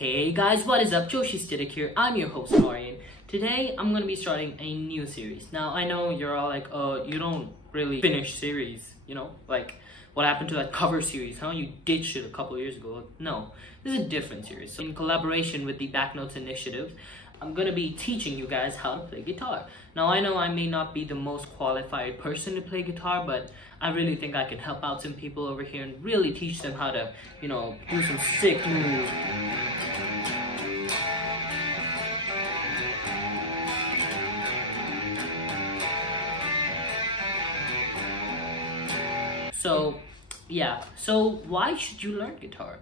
Hey guys, what is up? JoshiStitic here. I'm your host, Aryan. Today, I'm going to be starting a new series. Now, I know you're all like, you don't really finish series, you know? Like, what happened to that cover series, huh? You ditched it a couple years ago. No, this is a different series. So in collaboration with the Backnotes initiative, I'm going to be teaching you guys how to play guitar. Now, I know I may not be the most qualified person to play guitar, but I really think I can help out some people over here and really teach them how to, you know, do some sick moves. So, yeah. So, why should you learn guitar?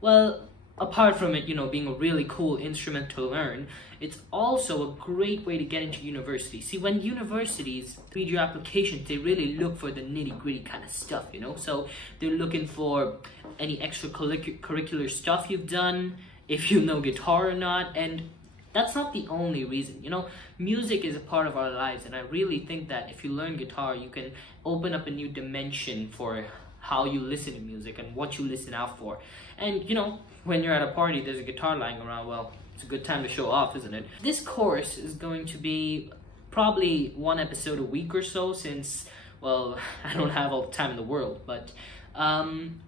Well, apart from it, you know, being a really cool instrument to learn, it's also a great way to get into university. See, when universities read your applications, they really look for the nitty-gritty kind of stuff, you know? So they're looking for any extracurricular stuff you've done, if you know guitar or not, and that's not the only reason. You know, music is a part of our lives, and I really think that if you learn guitar, you can open up a new dimension for how you listen to music and what you listen out for. And you know, when you're at a party, there's a guitar lying around, well, it's a good time to show off, isn't it? This course is going to be probably one episode a week or so, since, well, I don't have all the time in the world, but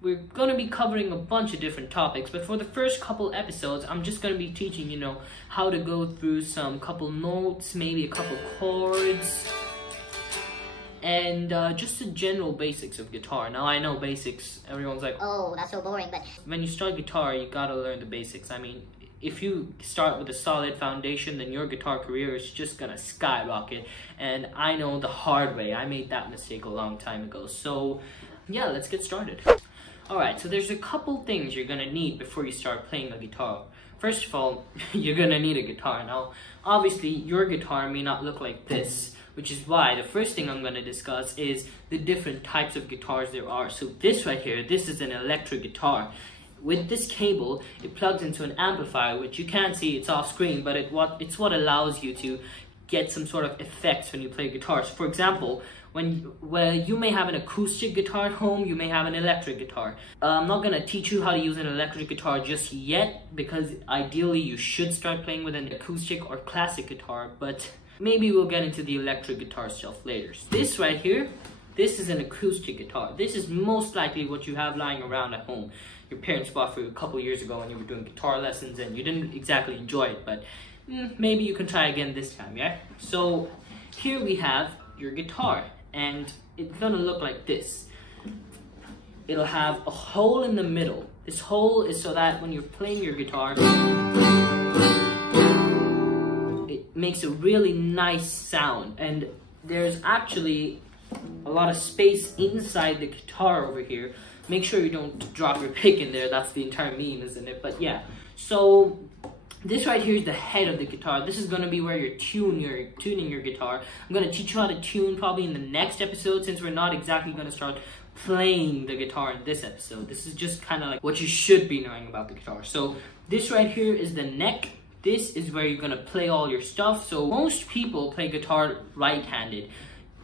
we're going to be covering a bunch of different topics. But for the first couple episodes, I'm just going to be teaching, you know, how to go through some couple notes, maybe a couple chords, and just the general basics of guitar. Now, I know basics, everyone's like, oh, that's so boring, but when you start guitar, you gotta learn the basics. I mean, if you start with a solid foundation, then your guitar career is just gonna skyrocket. And I know the hard way. I made that mistake a long time ago. So, yeah, let's get started. Alright, so there's a couple things you're gonna need before you start playing a guitar. First of all, you're gonna need a guitar. Now, obviously, your guitar may not look like this, which is why the first thing I'm going to discuss is the different types of guitars there are. So this right here, this is an electric guitar. With this cable, it plugs into an amplifier, which you can't see, it's off screen, but it's what allows you to get some sort of effects when you play guitars. For example, well, you may have an acoustic guitar at home, you may have an electric guitar. I'm not going to teach you how to use an electric guitar just yet, because ideally you should start playing with an acoustic or classic guitar, but maybe we'll get into the electric guitar stuff later. This right here, this is an acoustic guitar. This is most likely what you have lying around at home. Your parents bought for you a couple years ago when you were doing guitar lessons and you didn't exactly enjoy it, but maybe you can try again this time, yeah? So here we have your guitar, and it's gonna look like this. It'll have a hole in the middle. This hole is so that when you're playing your guitar, makes a really nice sound, and there's actually a lot of space inside the guitar over here. Make sure you don't drop your pick in there. That's the entire meme, isn't it? But yeah, so this right here is the head of the guitar. This is going to be where you're tuning your guitar. I'm going to teach you how to tune probably in the next episode, since we're not exactly going to start playing the guitar in this episode. This is just kind of like what you should be knowing about the guitar. So this right here is the neck. This is where you're gonna play all your stuff. So most people play guitar right-handed.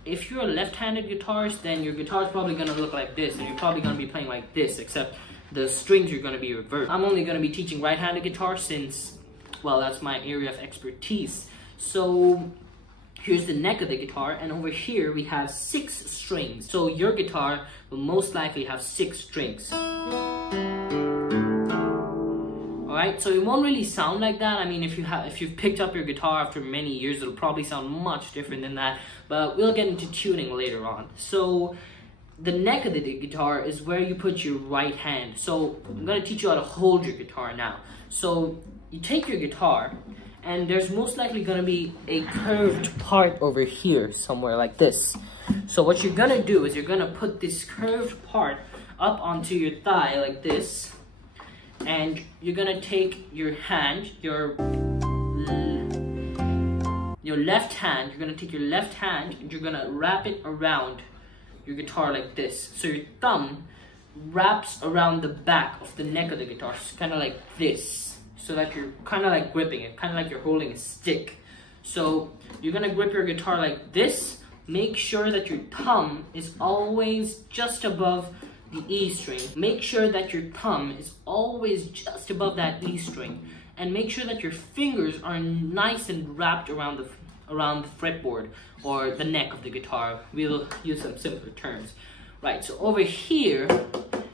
If you're a left-handed guitarist, then your guitar is probably gonna look like this, and you're probably gonna be playing like this, except the strings are gonna be reversed. I'm only gonna be teaching right-handed guitar since, well, that's my area of expertise. So here's the neck of the guitar, and over here we have 6 strings. So your guitar will most likely have 6 strings. Alright, so it won't really sound like that. I mean, if you've picked up your guitar after many years, it'll probably sound much different than that, but we'll get into tuning later on. So the neck of the guitar is where you put your right hand. So I'm going to teach you how to hold your guitar now. So you take your guitar, and there's most likely going to be a curved part over here somewhere like this. So what you're going to do is you're going to put this curved part up onto your thigh like this. And you're gonna take your hand, your left hand, you're gonna take your left hand and you're gonna wrap it around your guitar like this. So your thumb wraps around the back of the neck of the guitar, kind of like this, so that you're kind of like gripping it, kind of like you're holding a stick. So you're gonna grip your guitar like this. Make sure that your thumb is always just above the E string, make sure that your thumb is always just above that E string, and make sure that your fingers are nice and wrapped around the fretboard or the neck of the guitar. We'll use some simpler terms. Right, so over here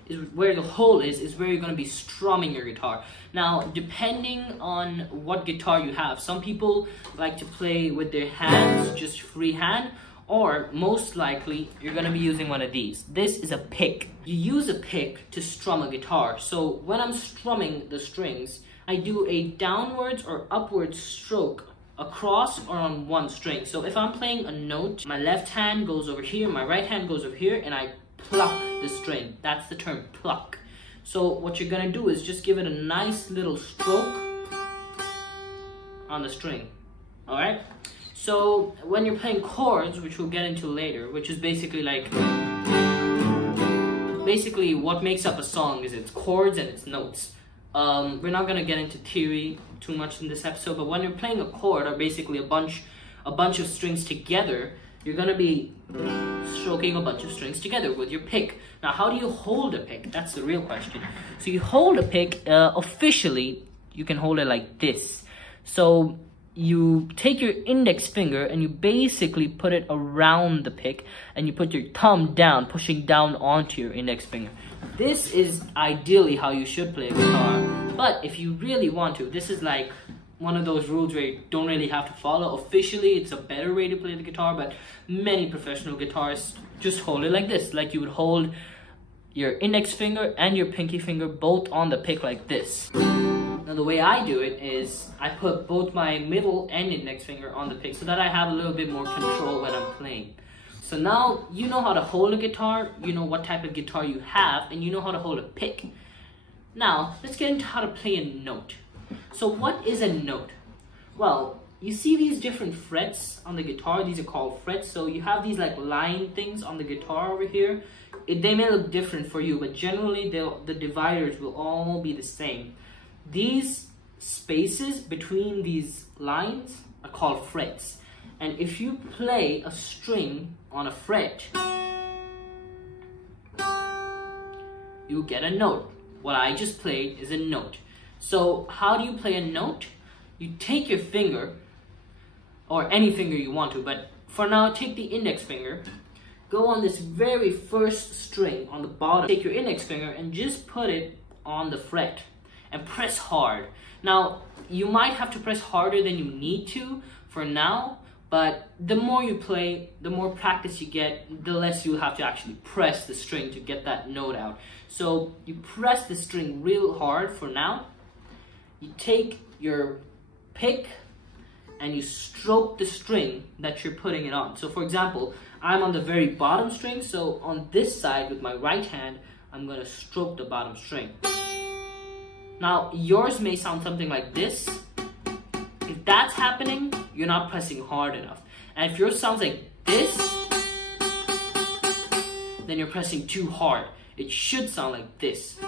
is where the hole is where you're going to be strumming your guitar. Now, depending on what guitar you have, some people like to play with their hands, just free hand, or most likely you're going to be using one of these. This is a pick. You use a pick to strum a guitar. So when I'm strumming the strings, I do a downwards or upwards stroke across or on one string. So if I'm playing a note, my left hand goes over here, my right hand goes over here, and I pluck the string. That's the term, pluck. So what you're gonna do is just give it a nice little stroke on the string. Alright? So when you're playing chords, which we'll get into later, which is basically what makes up a song is its chords and its notes. We're not gonna get into theory too much in this episode, but when you're playing a chord, or basically a bunch of strings together, you're gonna be stroking a bunch of strings together with your pick. Now, how do you hold a pick? That's the real question. So you hold a pick, officially, you can hold it like this. So you take your index finger and you basically put it around the pick, and you put your thumb down, pushing down onto your index finger. This is ideally how you should play a guitar, but if you really want to, this is like one of those rules where you don't really have to follow. Officially, it's a better way to play the guitar, but many professional guitarists just hold it like this, like you would hold your index finger and your pinky finger both on the pick like this. Now, the way I do it is I put both my middle and index finger on the pick so that I have a little bit more control when I'm playing. So now you know how to hold a guitar, you know what type of guitar you have, and you know how to hold a pick. Now, let's get into how to play a note. So what is a note? Well, you see these different frets on the guitar, these are called frets. So you have these like line things on the guitar over here. They may look different for you, but generally the dividers will all be the same. These spaces between these lines are called frets. And if you play a string on a fret, you get a note. What I just played is a note. So how do you play a note? You take your finger, or any finger you want to, but for now take the index finger, go on this very first string on the bottom, take your index finger and just put it on the fret and press hard. Now, you might have to press harder than you need to for now, but the more you play, the more practice you get, the less you'll have to actually press the string to get that note out. So you press the string real hard for now. You take your pick and you stroke the string that you're putting it on. So for example, I'm on the very bottom string, so on this side with my right hand, I'm gonna stroke the bottom string. Now, yours may sound something like this. If that's happening, you're not pressing hard enough. And if yours sounds like this, then you're pressing too hard. It should sound like this.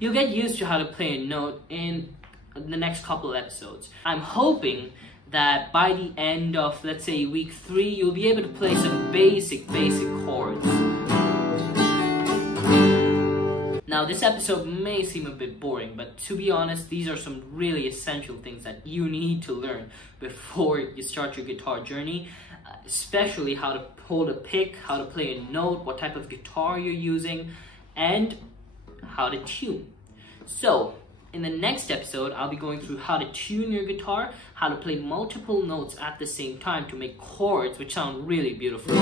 You'll get used to how to play a note in the next couple episodes. I'm hoping that by the end of, let's say, week 3, you'll be able to play some basic chords. Now, this episode may seem a bit boring, but to be honest, these are some really essential things that you need to learn before you start your guitar journey, especially how to hold a pick, how to play a note, what type of guitar you're using, and how to tune. So, in the next episode, I'll be going through how to tune your guitar, how to play multiple notes at the same time to make chords which sound really beautiful.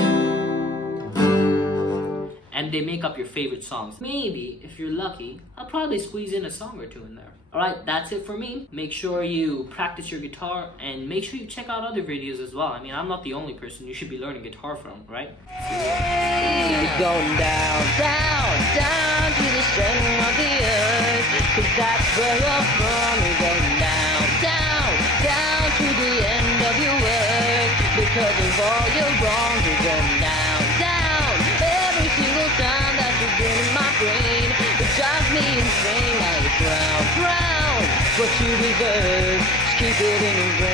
And they make up your favorite songs. Maybe, if you're lucky, I'll probably squeeze in a song or two in there. Alright, that's it for me. Make sure you practice your guitar and make sure you check out other videos as well. I mean, I'm not the only person you should be learning guitar from, right? You're going down, down, down to the center of the earth, 'cause that's where you're from. You're going down, down, down to the end of your work, because of all your wrongs. You're going down, down, every single time that you've been in my brain. It drives me insane. Now you're drown, drown, what you deserve. Just keep it in your brain.